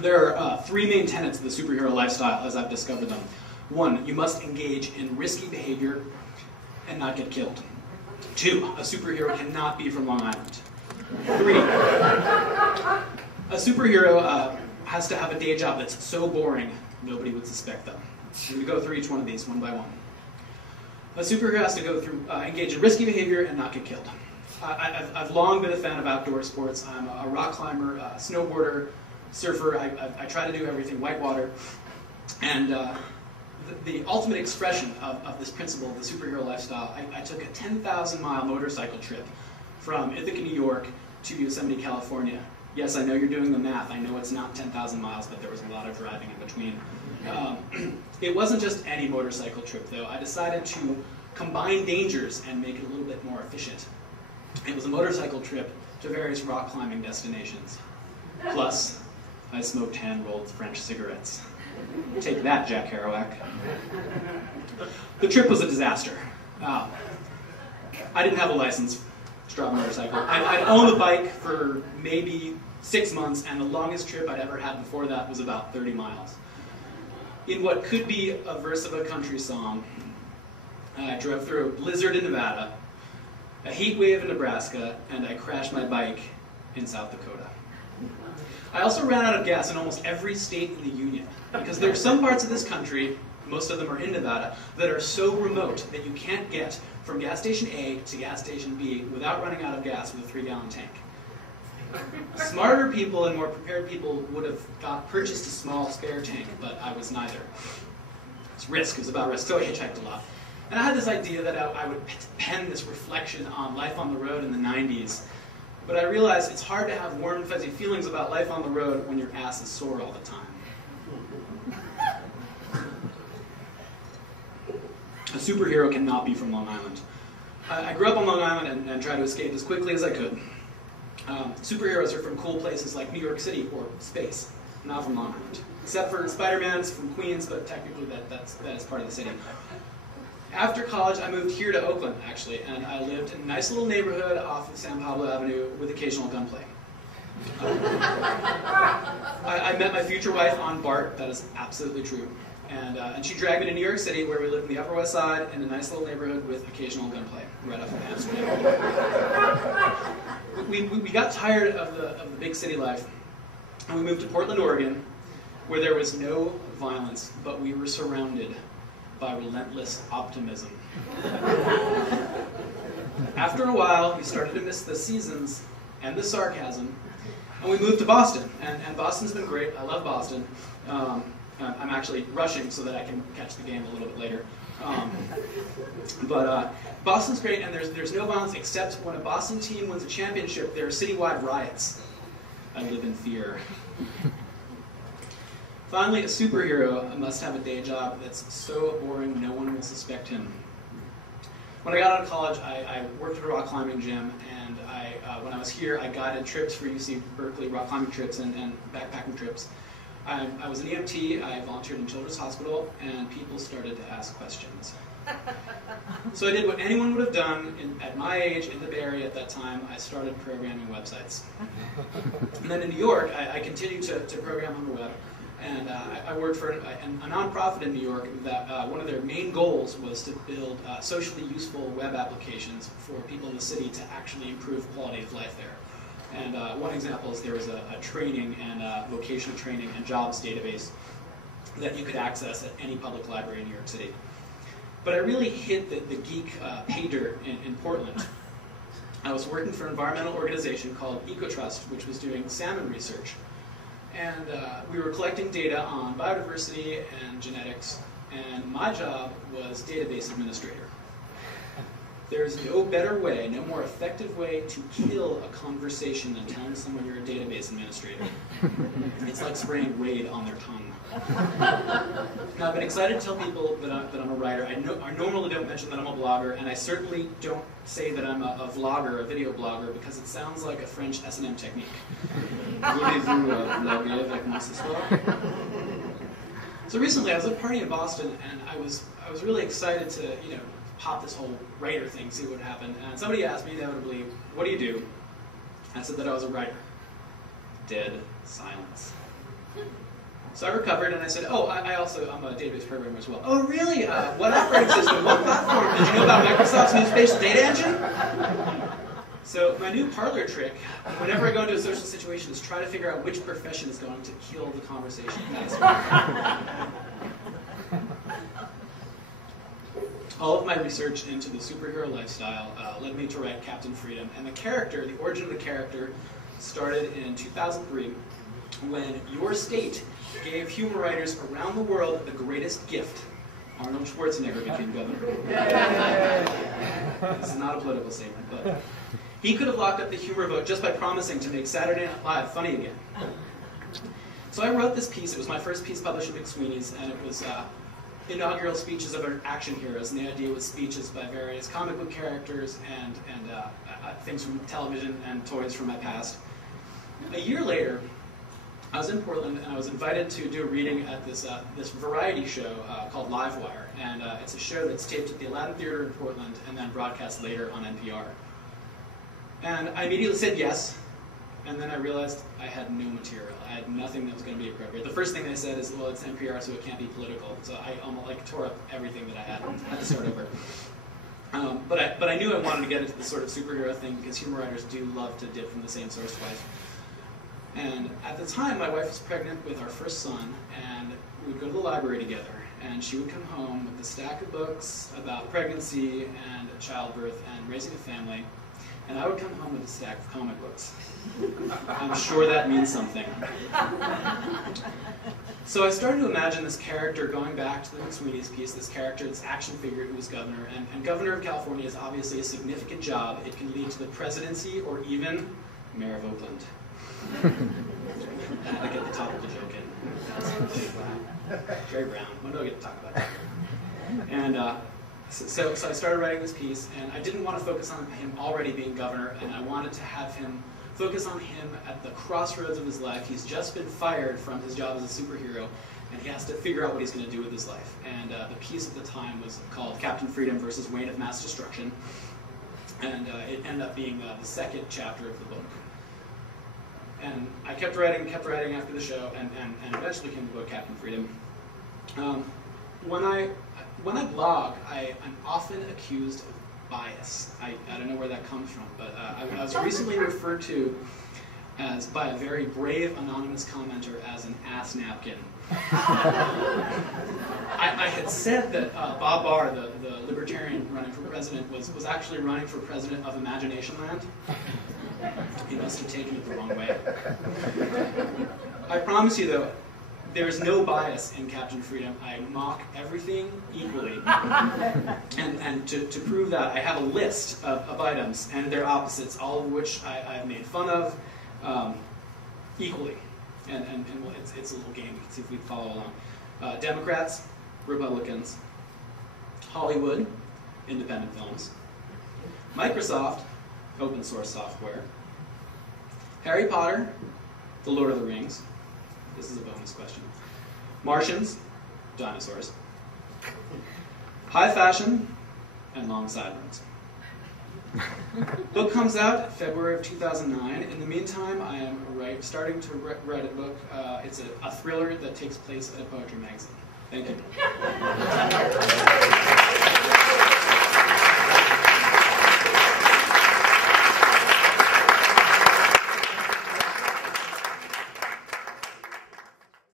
There are three main tenets of the superhero lifestyle as I've discovered them. One, you must engage in risky behavior and not get killed. Two, a superhero cannot be from Long Island. Three, a superhero has to have a day job that's so boring nobody would suspect them. I'm going to go through each one of these one by one. A superhero has to go through, engage in risky behavior and not get killed. I've long been a fan of outdoor sports. I'm a rock climber, a snowboarder, surfer. I try to do everything whitewater. And the ultimate expression of this principle, the superhero lifestyle, I took a 10,000-mile motorcycle trip from Ithaca, New York to Yosemite, California. Yes, I know you're doing the math. I know it's not 10,000 miles, but there was a lot of driving in between. It wasn't just any motorcycle trip, though. I decided to combine dangers and make it a little bit more efficient. It was a motorcycle trip to various rock climbing destinations. Plus, I smoked hand-rolled French cigarettes. Take that, Jack Kerouac. The trip was a disaster. I didn't have a license to drive a motorcycle. I'd owned the bike for maybe 6 months, and the longest trip I'd ever had before that was about 30 miles. In what could be a verse of a country song, I drove through a blizzard in Nevada, a heat wave in Nebraska, and I crashed my bike in South Dakota. I also ran out of gas in almost every state in the Union, because there are some parts of this country, most of them are in Nevada, that are so remote that you can't get from gas station A to gas station B without running out of gas with a 3-gallon tank. Smarter people and more prepared people would have purchased a small spare tank, but I was neither. It's risk, it was about risk, so I hitchhiked a lot. And I had this idea that I would pen this reflection on life on the road in the 90s, but I realized it's hard to have warm and fuzzy feelings about life on the road when your ass is sore all the time. A superhero cannot be from Long Island. I grew up on Long Island and tried to escape as quickly as I could. Superheroes are from cool places like New York City or space, not from Long Island. Except for Spider-Man's from Queens, but technically that is part of the city. After college, I moved here to Oakland, actually, and I lived in a nice little neighborhood off of San Pablo Avenue with occasional gunplay. I met my future wife on BART, that is absolutely true. And she dragged me to New York City, where we lived in the Upper West Side in a nice little neighborhood with occasional gunplay, right off of Amsterdam. We got tired of the big city life, and we moved to Portland, Oregon, where there was no violence, but we were surrounded by relentless optimism. After a while, we started to miss the seasons and the sarcasm, and we moved to Boston. And Boston's been great. I love Boston. I'm actually rushing so that I can catch the game a little bit later. But Boston's great, and there's no violence except when a Boston team wins a championship, there are citywide riots. I live in fear. Finally, a superhero must have a day job that's so boring no one will suspect him. When I got out of college, I worked at a rock climbing gym, and when I was here, I guided trips for UC Berkeley, rock climbing trips and backpacking trips. I was an EMT, I volunteered in Children's Hospital, and people started to ask questions. So I did what anyone would have done at my age in the Bay Area at that time. I started programming websites. And then in New York, I continued to program on the web. And I worked for a nonprofit in New York that one of their main goals was to build socially useful web applications for people in the city to actually improve quality of life there. And one example is there was a training and vocational training and jobs database that you could access at any public library in New York City. But I really hit the geek pay dirt in Portland. I was working for an environmental organization called EcoTrust, which was doing salmon research. And we were collecting data on biodiversity and genetics, and my job was database administrator. There's no better way, no more effective way to kill a conversation than telling someone you're a database administrator. It's like spraying Raid on their tongue. Now, I've been excited to tell people that I'm a writer. I normally don't mention that I'm a blogger, and I certainly don't say that I'm a vlogger, a video blogger, because it sounds like a French S&M technique. Voulez-vous vlogger avec moi ce soir? So recently, I was at a party in Boston, and I was really excited to, pop this whole writer thing, see what would happen. And somebody asked me inevitably, "What do you do?" I said that I was a writer. Dead silence. So I recovered and I said, oh, I'm a database programmer as well. Oh, really? What operating system? What platform? Did you know about Microsoft's new spatial data engine? So my new parlor trick, whenever I go into a social situation, is try to figure out which profession is going to kill the conversation faster. All of my research into the superhero lifestyle led me to write Captain Freedom, and the origin of the character, started in 2003 when your state gave humor writers around the world the greatest gift. Arnold Schwarzenegger became governor. This is not a political statement, but he could have locked up the humor vote just by promising to make Saturday Night Live funny again. So I wrote this piece. It was my first piece published in McSweeney's, and it was inaugural speeches of our action heroes, and the idea was speeches by various comic book characters and things from television and toys from my past. A year later, I was in Portland, and I was invited to do a reading at this variety show called Livewire, and it's a show that's taped at the Aladdin Theater in Portland and then broadcast later on NPR. And I immediately said yes, and then I realized I had no material. I had nothing that was going to be appropriate. The first thing they said is, well, it's NPR, so it can't be political. So I almost tore up everything that I had to start over. But I knew I wanted to get into the sort of superhero thing because humor writers do love to dip from the same source twice. And at the time, my wife was pregnant with our first son, and we would go to the library together. And she would come home with a stack of books about pregnancy and childbirth and raising a family. And I would come home with a stack of comic books. I'm sure that means something. So I started to imagine this character going back to the McSweeney's piece, this character, this action figure who was governor. And governor of California is obviously a significant job. It can lead to the presidency or even mayor of Oakland. I get the top of the joke in. Jerry Brown. When do I get to talk about that? And so I started writing this piece, and I didn't want to focus on him already being governor, and I wanted to have him focus on him at the crossroads of his life. He's just been fired from his job as a superhero, and he has to figure out what he's going to do with his life. And the piece at the time was called Captain Freedom versus Wayne of Mass Destruction, and it ended up being the second chapter of the book. And I kept writing after the show, and eventually came to the book Captain Freedom. When I blog, I'm often accused of bias. I don't know where that comes from, but I was recently referred to by a very brave anonymous commenter as an ass napkin. I had said that Bob Barr, the libertarian running for president, was actually running for president of Imagination Land. He must have taken it the wrong way. I promise you, though, there's no bias in Captain Freedom. I mock everything equally. And to prove that, I have a list of items and their opposites, all of which I've made fun of equally. And it's a little game. Let's see if we can follow along. Democrats, Republicans, Hollywood, independent films, Microsoft, open source software, Harry Potter, The Lord of the Rings. This is a bonus question. Martians, dinosaurs, high fashion, and long sideburns. Book comes out February of 2009. In the meantime, I am starting to write a book. It's a thriller that takes place at a poetry magazine. Thank you.